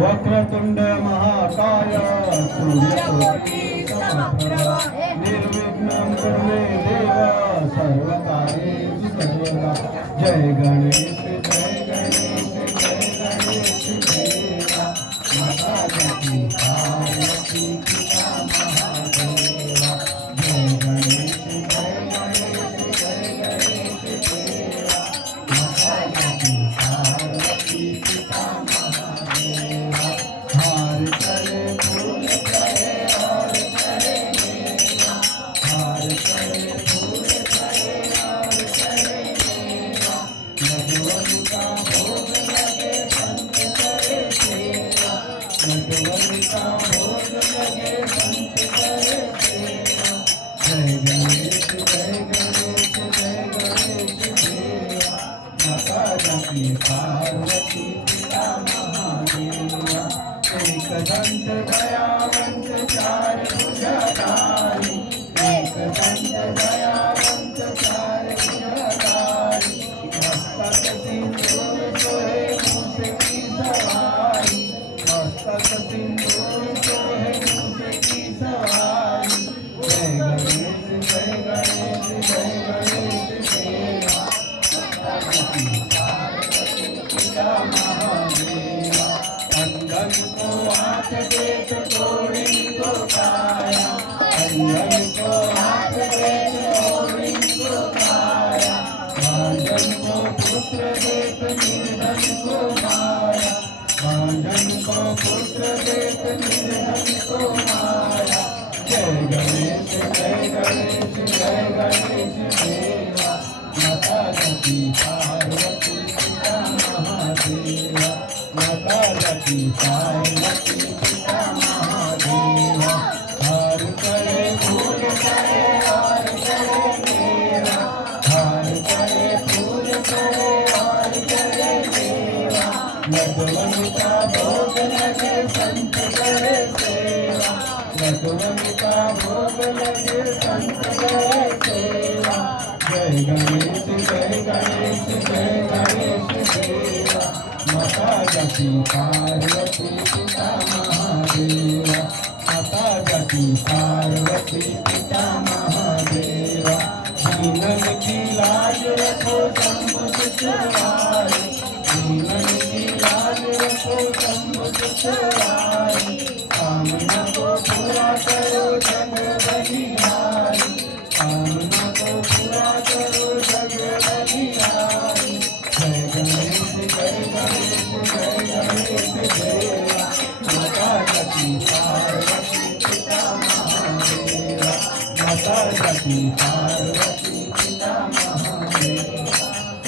वक्रतुंड महाकाय सूर्यकोटि समप्रभा निर्विघ्नं कुरु मे देव सर्वकार्येषु सर्वदा जय गणेश जय गणेश जय गणेश देवा माता जय पार्वती पिता महादेवा जय गणेश जय गणेश जय गणेश देवा माता जय पार्वती पिता हार करे फूल करे और करे मेवा हार करे फूल करे और करे मेवा नटवर का भोग लगे संत करे सेवा नटवर का भोग लगे संत करे सेवा जय गणेश जय गणेश जय गणेश देवा माता जय पार्वती पिता महादेवा जय दंत दयावंत चार भुजधारी, एक दंत दयावंत चार भुजधारी, मस्तक सिंदूर सोहे मूस की सवारी, मस्तक सिंदूर सोहे मूस की सवारी। जय गणेश जय गणेश जय गणेश देवा, पिता महादेवा। अंधन को आँख देख गोरी को काया, अंधन को आँख देख गोरी को काया, भांजन को पुत्र देख निर्धन को माया, भांजन को पुत्र देख निर्धन को माया। जय गणेश जय गणेश जय गणेश देवा, माता सती पार्वती पिता महादेवा, माता सती पार्वती पिता महादेवा। हार करे फूल करे हार करे मेरा, हार करे फूल करे हार करे मेरा, नटवन का भोग लगे संत करे सेवा, नटवन का भोग लगे संत करे सेवा। जय गणेश जय गणेश जय गणेश देवा, माता सती पार्वती पिता महादेवा, माता सती पार्वती पिता महादेवा। दीनन की लाज रखो शंभु सवारी, दीनन की लाज रखो शंभु सवारी, कामना को पूरा करो जग बलिहारी, कामना को पूरा करो जग बलिहारी। जय गणेश जय गणेश जय गणेश देवा, माता सती पार्वती पिता महादेवा, माता सती पार्वती पिता महादेवा।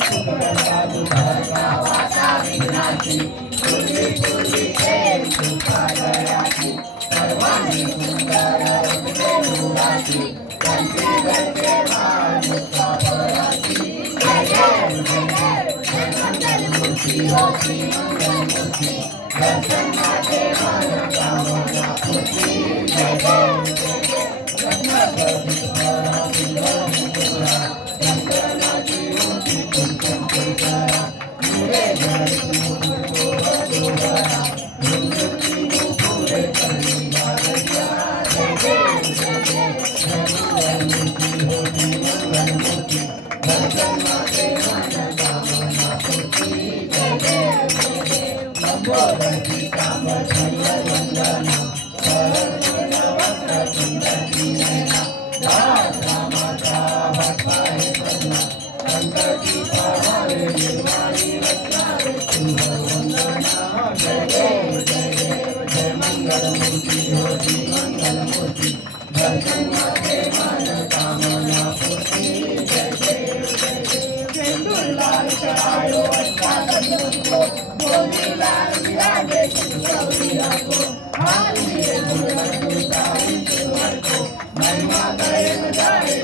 सुखप्रसाद भार्गवाता विघ्नाची, पूर्वी पूर्वी प्रेम सुखालयाची, सर्वांनी सुंदर रूपे मुलाची, त्यांची गरजे मान मुक्तापराची। जय जय जय जय जय मंगलमूर्ती होती मंगलमूर्ती, दर्शन माते मन कामना पूर्ती। जय जय जय जय रत्नाकरी द्वारा बिंबमुकुरा, यंत्रणाची मूर्ती कुंकम कुंकरा, मुरे जळती मुकुट गोहरा, मृत्युंजय मुकुरे करणी बालया। जय जय जय जय जय मंगलमूर्ती होती मंगलमूर्ती, दर्शन माते मन कामना पूर्ती। जय जय जय जय लंबोदरी कामधेय वंदना, सरस्वती वक्रतुंडकी नयना, दाता माता भक्ताय सजना, संकटी पावारे निर्वाणी रत्नारे सुंदर वंदना। जय जय जय जय जय मंगलमूर्ती होती मंगलमूर्ती, दर्शन माते मन कामना पूर्ती। जय जय जय जय सिंदूरलाल चढ़ायो अष्टादश को, गोलीलाल विराजे गौरिया को, हाथ लिए दुर्लभ दुर्गाई सुवर को, महिमा गए जाए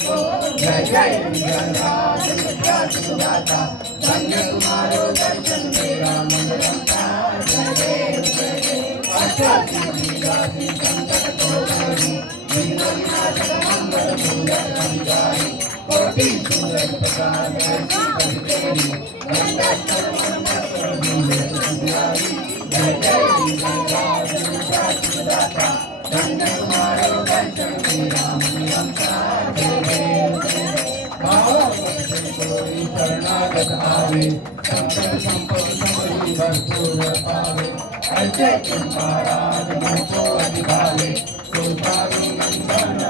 को। जय जय गणराज विख्यात सुगाता, धन्य तुम्हारो दर्शन मेरा मन रमता। जय जय जय जय अष्टसिद्धि दासी संकट को हरी, विघ्नविनाशक मंगल मूलक अधिकारी, कोटि सुंदर प्रसाद ऐसी कर तेरी, गंगास्तर मनमस्तर भूले सुधारी। जय जय गणराज विख्यात सुगाता, धन्य तुम्हारो दर्शन मेरा मन रमता। जय जय जय कोई शरणागत आवे, संकट संपद समरी भरपूर पावे, ऐसे कृपाराज मन को अधिकारे, सुधारी नंदन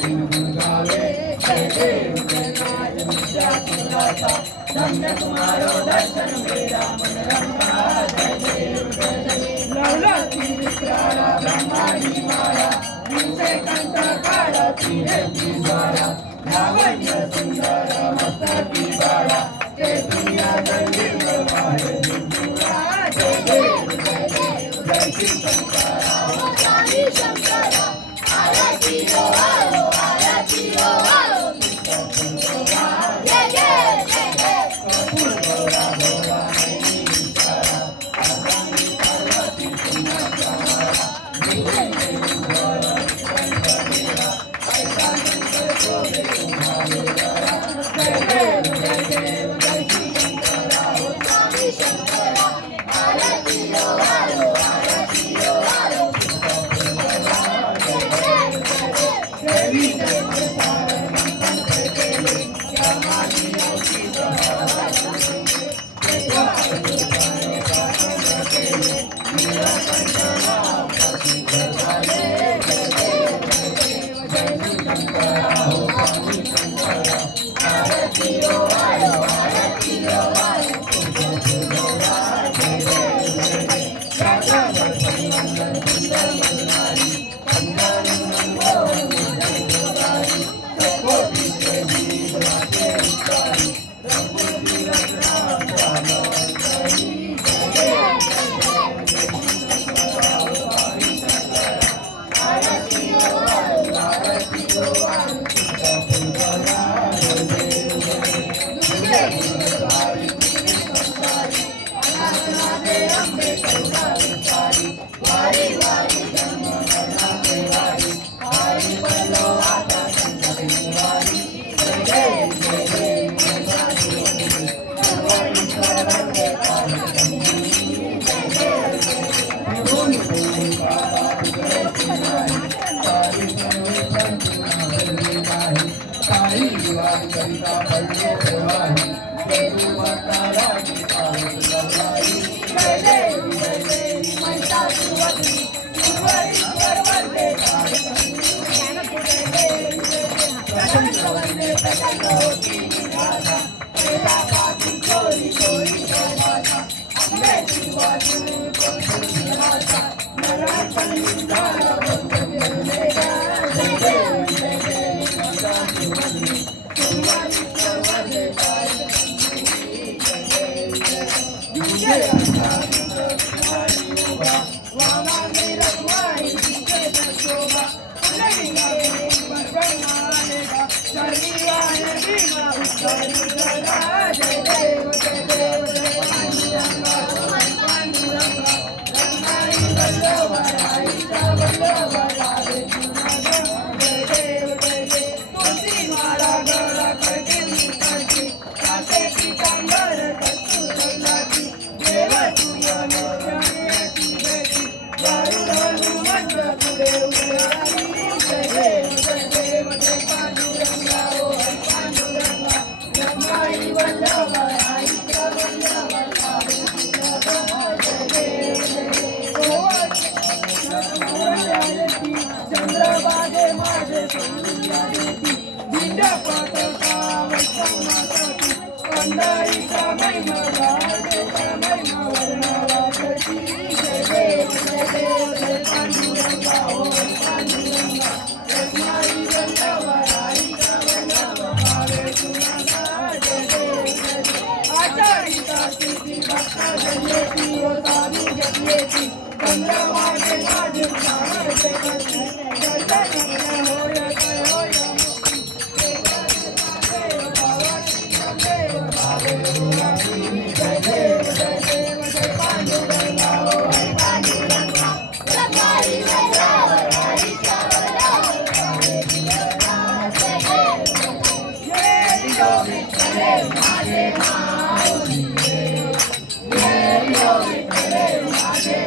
दिन गुण गावे। जय देव जय राज विद्या सुदाता, धन्य तुम्हारो दर्शन मेरा मन रमता। जय देव जय जय लौलकी विक्राला ब्रह्मांडी माया, जिनसे कंठ काढ़ती है द्वारा, लावण्य सुंदर मस्तकी बाड़ा, के दुनिया गंगी मारे निर्गुणा। जय देव जय देव जय शिव शंकरा, स्वामी शंकरा, आरती लो आरती लो जय जय जय जय कपूर गौरा गौरा पार्वती प्रसन्न होती निराशा प्रेमापासून चोरी चोरी प्रवासा आंब्याची बाजू कोणती निराशा मराठा निंदाला बंद केलेला जय देव जय देव गंगाची मंदिर सोमवारी सर्वांचे पाय जय अष्टावी विघ्नारी उभा वामाने रघुवाई सीतेचा शोभा पुंडलिकाने परब्रह्मानेका शर्मिवाय भीमा उद्धारी करा जय देव जय पांडुरंगा पांडुरंगा रंगाई वल्लभाईचा वल्लभराय जय देव तुळशी माळा गळा करते मी करते कासे पितांबर कस्तुरंगाची देव तुझ्या मोर्याची भेटी गारुड हनुमंत पुढे उभे राही जय देव जय पांडुरंगा ओ पांडुरंगा रंगाई वल्लभाईचा वल्लभराय चंद्रबागे माझे सोनिया देती दिंड्या पाटका वैष्णवनाथी अंधारीचा महिमा राजेचा महिमा वर्णवाची जय देव जय पांडुरंगा ओ पांडुरंगा रत्नाई वल्लभराईचा वल्लभभावे तुला जय देव आचारिता स्थिती भक्ता जन्येती ओ साधू घेतलेती चंद्रबागे माझे सावरते करते दर्शन होय होय जय देव जय पांडुरंगा ओ पांडुरंगा रंगाई वल्लभराईचा वल्लभभावे जय विठ्ठले माझे माऊली जय विठ्ठले माझे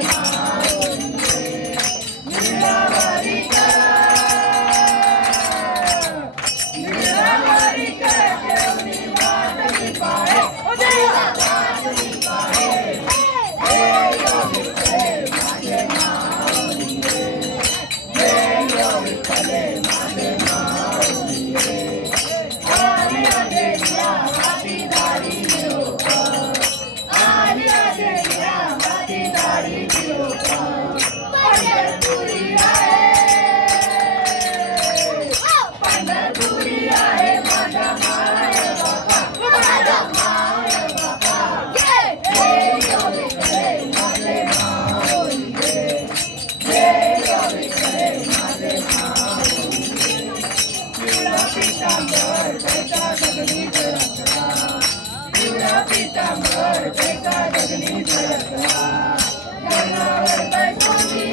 पीतांबर कैसा गगनी झळकला गगनावर बैसोनी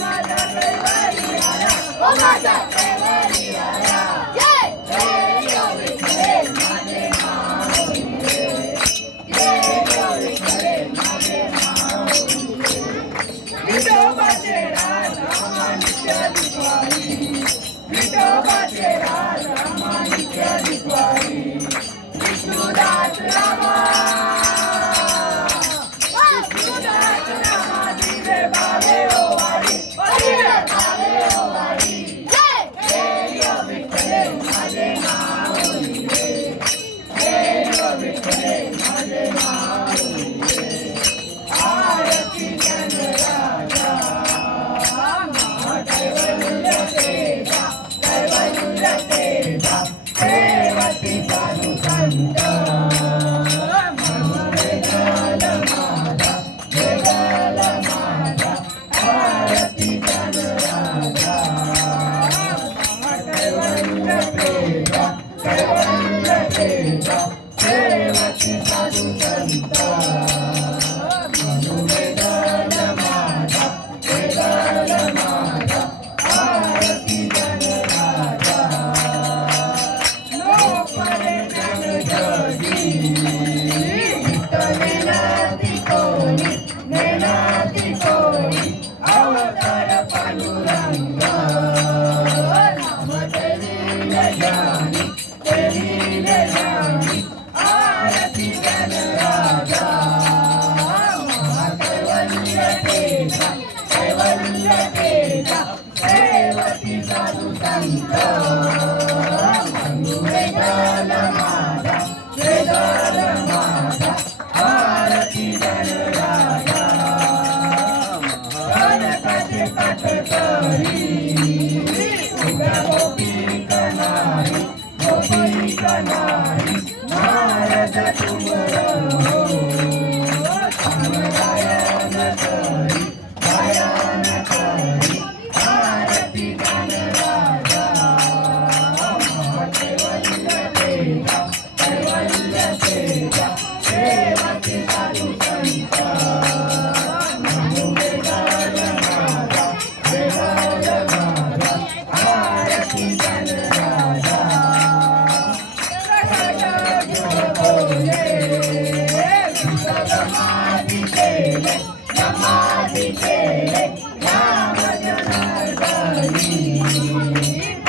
माझा कैवारी आला ओ माझा कैवारी आला जय विठ्ठले माझे माऊली जय विठ्ठले माझे माऊली विठोबाचे राजा माणिक्य दिवाळी विठोबाचे राजा माणिक्य दिवाळी विष्णुदास रामा विष्णुदास रामा दिवे बावे ओवाळी दिवे बावे ओवाळी जय विठ्ठले माझे माऊली जय विठ्ठले माझे माऊली आरती चंद्राजा देवती साधू संत वेदाल माझा आरती चंद्राजा देवती साधू संत वेदाल माझा आरती चंद्राजा नो परे भज तुमरो रामायण करी गायन करी आरती गान राजा कैवल्य तेजा कैवल्य तेजा सेवती साधु संत नमो वेदाय राजा वेदाय राजा आरती गान राजा समाधि केले समाधि केले राम जनार्दनी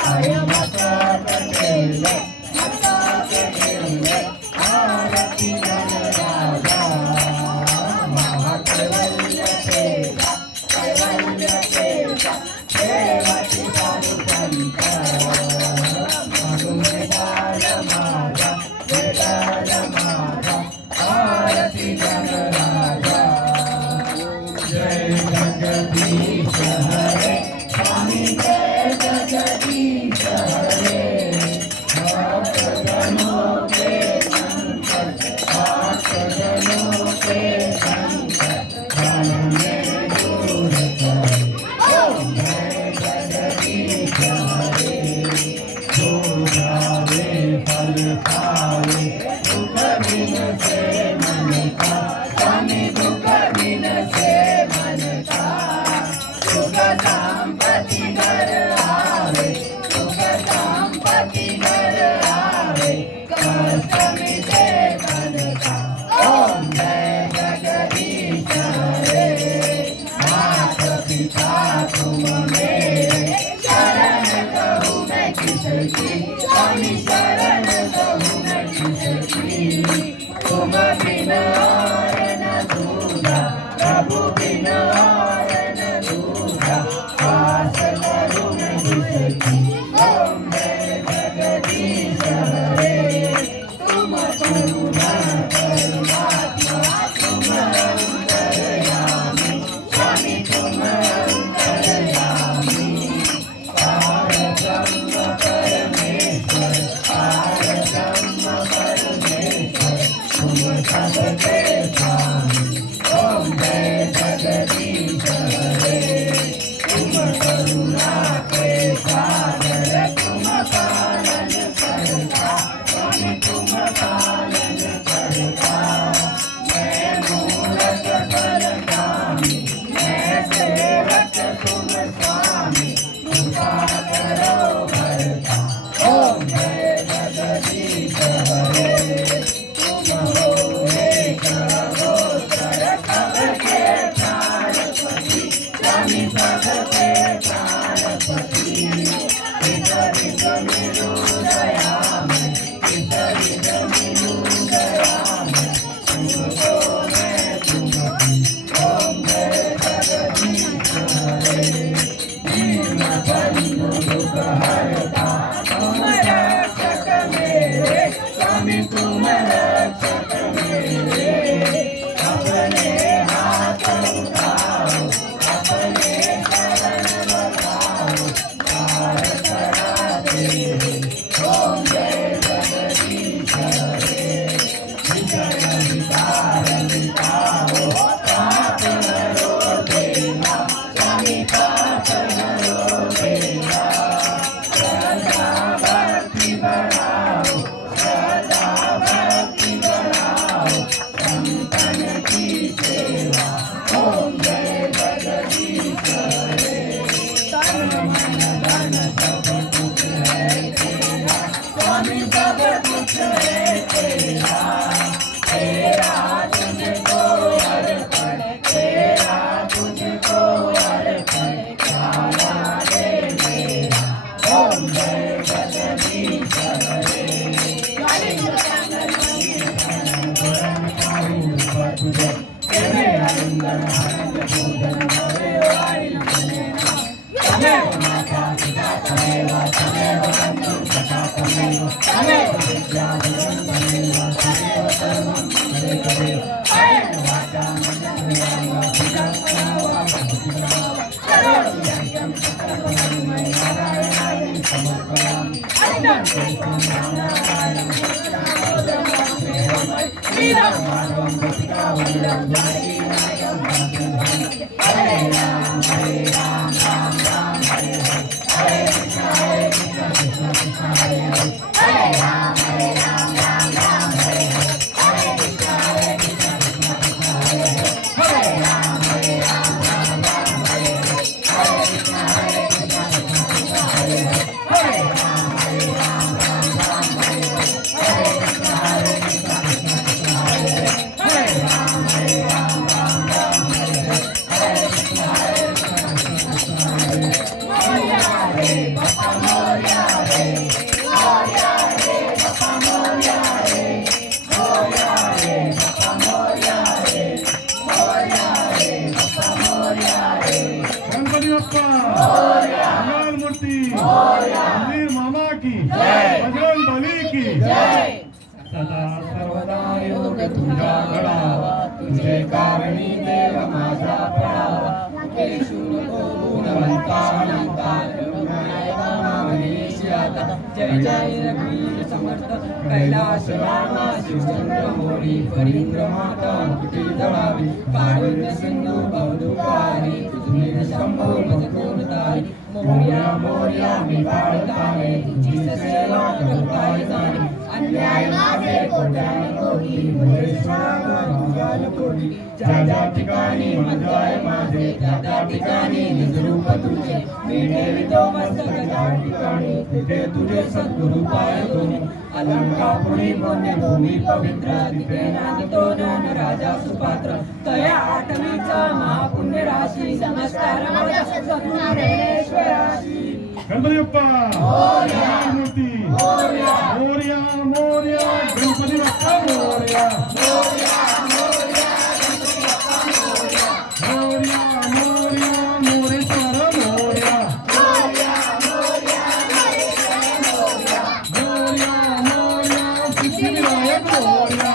आय मस्तक केले मस्तक केले आरती गण राजा महाकैवल्य तेजा कैवल्य तेजा सेवती साधु संत वेदाय माझा वेदाय माझा आरती गण राजा जय जगदीश हरे स्वामी जय जगदीश हरे भक्त जनों के शंकर भक्त जनों के शंकर मन में दूर करे ओम जय जगदीश हरे जो गावे फल पावे दुख बिन से मन का स्वामी दुख बिन से मन का सुख संपत्ति घर आवे सुख संपत्ति घर आवे कष्ट मिटे मन का ओम जय जगदीश हरे माता पिता तुम मेरे शरण कहूँ मैं किसकी स्वामी शरण कहूँ मैं किसकी तुम बिन और न दूजा प्रभु बिन और न दूजा आस करूँ मैं किसकी ओम जय जगदीश हरे तुम करुणा परमात्मा तुम अंतर्यामी स्वामी तुम अंतर्यामी पार ब्रह्म परमेश्वर पार ब्रह्म परमेश्वर तुम सबके स्वामी ओम जय जगदीश हरे तुम करुणा के सागर तुम पालन करता स्वामी तुम पालन करता मैं मूरत परगामी मैं सेवक तुम स्वामी कृपा करो भरता ओम जय जगदीश हरे तुम हो एक गोचर सबके प्राणपति स्वामी सबके प्राणपति विसरित मिलू दया में विसरित मिलू दया में तुमको मैं तुमकी ओम जय जगदीश हरे दीन बंधु दुख हरता तुम रक्षक मेरे स्वामी तुम रक्षक मेरे अपने हाथ उठाओ अपने शरण लगाओ पार करा दे ओम जय जगदीश हरे विजय विकार मिटाओ पाप हरो देना स्वामी पाप हरो देना सदा भक्ति बढ़ाओ सदा भक्ति बढ़ाओ संतन की सेवा ओम जय जगदीश हरे तन मन धन सब कुछ है तेरा स्वामी सब कुछ है तेरा तेरा तुझको अर्पण तेरा तुझको अर्पण सारा दे मेरा ओम जय जगदीश हरे तुझे तेरे अंदर आनंद पूजन हरे वाणी तमेव माता पिता तमेव तमेव बंधु सखा तमेव तमेव विद्या तमेव तमेव सर्वं तमेव कायेन वाचा मनसेन्द्रियेण सर्वं सकलमय नारायणाय समर्पयामि अनन्तं नारायणं गोपिका वल्लभ जानकी नायकं हरे राम राम राम हरे हरे कृष्ण कृष्ण कृष्ण हरे हरे हरे राम राम राम हरे हरे कृष्ण कृष्ण कृष्ण हरे हरे राम राम राम हरे हरे कृष्ण कृष्ण कृष्ण हरे हरे राम राम राम हरे हरे कृष्ण कृष्ण कृष्ण हरे हरे राम राम राम हरे हरे कृष्ण कृष्ण कृष्ण हरे मोरया रे बाप्पा मोरया रे मोरया रे बाप्पा मोरया रे मोरया रे बाप्पा मोरया रे मोरया रे बाप्पा मोरया रे गणपती बाप्पा मंगल मूर्ती मंदिर मामा की बजरंग बली की सदा सर्वदा योग तुझा घडावा तुझे कारणी देव माझा पडावा केशू नको गुणवंता अनंता विनायका मामनीशी आता जय जय रघुवीर समर्थ कैलास रामा शिवचंद्र मोरी परींद्र माता मुक्ती जळावी कारुण्य सिंधू बहुदुःखारी तुझे शंभो मजकोणतारी मोरया मोरया मी बाळकाने तुझी सेवा करताय जाणे अन्याय माझे कोट्याने कोटी महेश्वरा मंगल कोटी ज्या ज्या ठिकाणी मंदाय माझे त्या त्या ठिकाणी निजरूप तुझे मी ठेवितो मस्तक त्या ठिकाणी तिथे तुझे सद्गुरु पाय दोन्ही अलंकापुरी पुण्य भूमी पवित्र तिथे नांदतो ज्ञान राजा सुपात्र तया आठवीचा महापुण्य राशी नमस्कार माझ्या सद्गुरुश्वराशी गणपती बाप्पा मंगल मूर्ती मोरया मोरया गणपती बाप्पा मोरया मोरया मोरया मोरेश्वर मोरया मोरया मोरया सिद्धिविनायक मोरया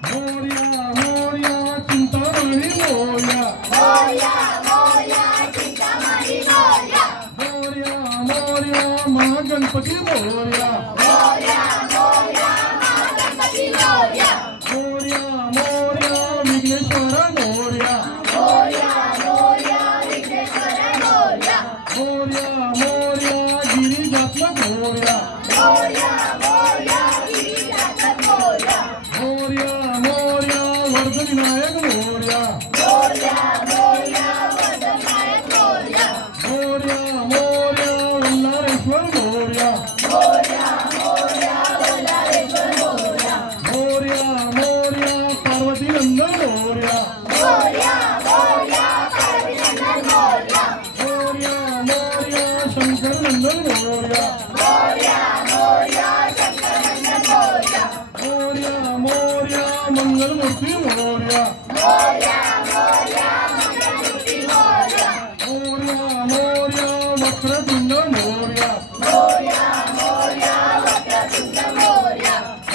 मोरया मोरया चिंतामणी मोरया मोरया मोरया महागणपती मोरया मोरया मोरया विघ्नेश्वर मोरया मोरया मोरया गिरिजात्मक मोरया मोरया मोरया वर्धविनायक मोरया मोरया मोरया वल्लारेश्वर मोरया मोरया मोरया पार्वती नंदन मोरया मोरया मोरया शंकर नंदन मोरया मोरया मोरया मंगल मूर्ती मोरया मोरया मोरया वक्रतुंड मोरया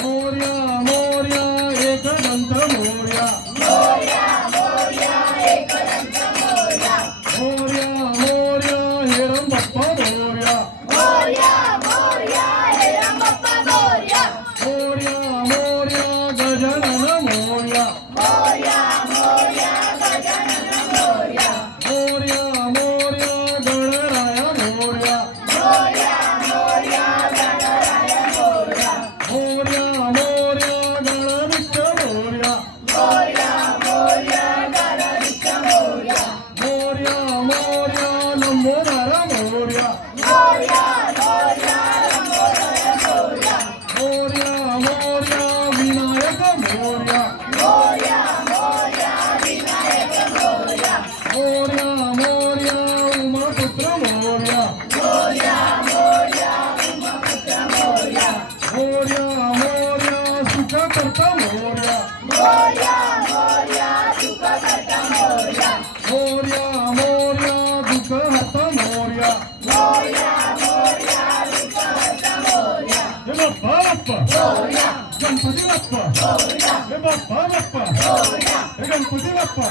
मोरया मोरया एकदंत मोरया मोरया मोरया हेरम बाप्पा मोरया मोरया मोरया गजानन मोरया मोरया मोरया गणराया मोरया मोरया मोरया गणविष्ठ मोरया मोरया मोरया लंबोदर मोरया मोरया मोरया विनायक मोरया मोरया मोरया उमापुत्र मोरया मोरया मोरया सुखकर्ता मोरया मोरया मोरया दुःखहर्ता मोरया हे बाप्पा गणपती बाप्पा हे बाप्पा हे गणपती बाप्पा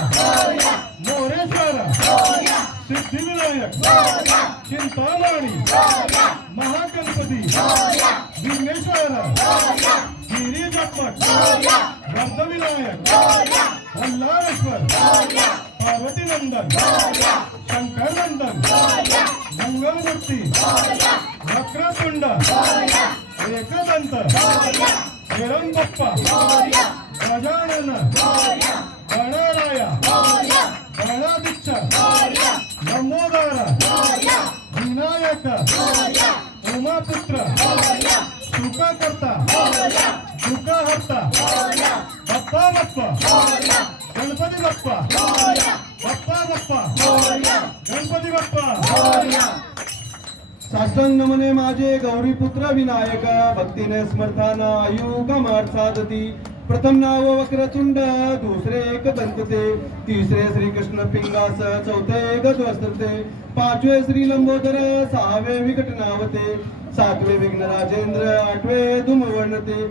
मोरेश्वर सिद्धिविनायक चिंतामणी महागणपती विघ्नेश्वर गिरी जपट वर्धविनायक मल्हारेश्वर पार्वती नंदन शंकर नंदन मंगलमूर्ती वक्रतुंड एकदंत हिरण बाप्पा गजानन गणराया गणाधीश नमोदार विनायक उमापुत्र सुखकर्ता दुःखहर्ता बाप्पा बाप्पा गणपती बाप्पा बाप्पा बाप्पा गणपती बाप्पा साष्टांग नमने माझे गौरीपुत्र विनायक भक्तीने स्मर्थान आयु कमार साधती प्रथम नाव वक्रतुंड दुसरे एक दंतते तिसरे श्रीकृष्ण पिंगास चौथे गजवस्त्रते पाचवे श्री लंबोदर सहावे विकटनावते सातवे विघ्न राजेंद्र आठवे धूमवर्णते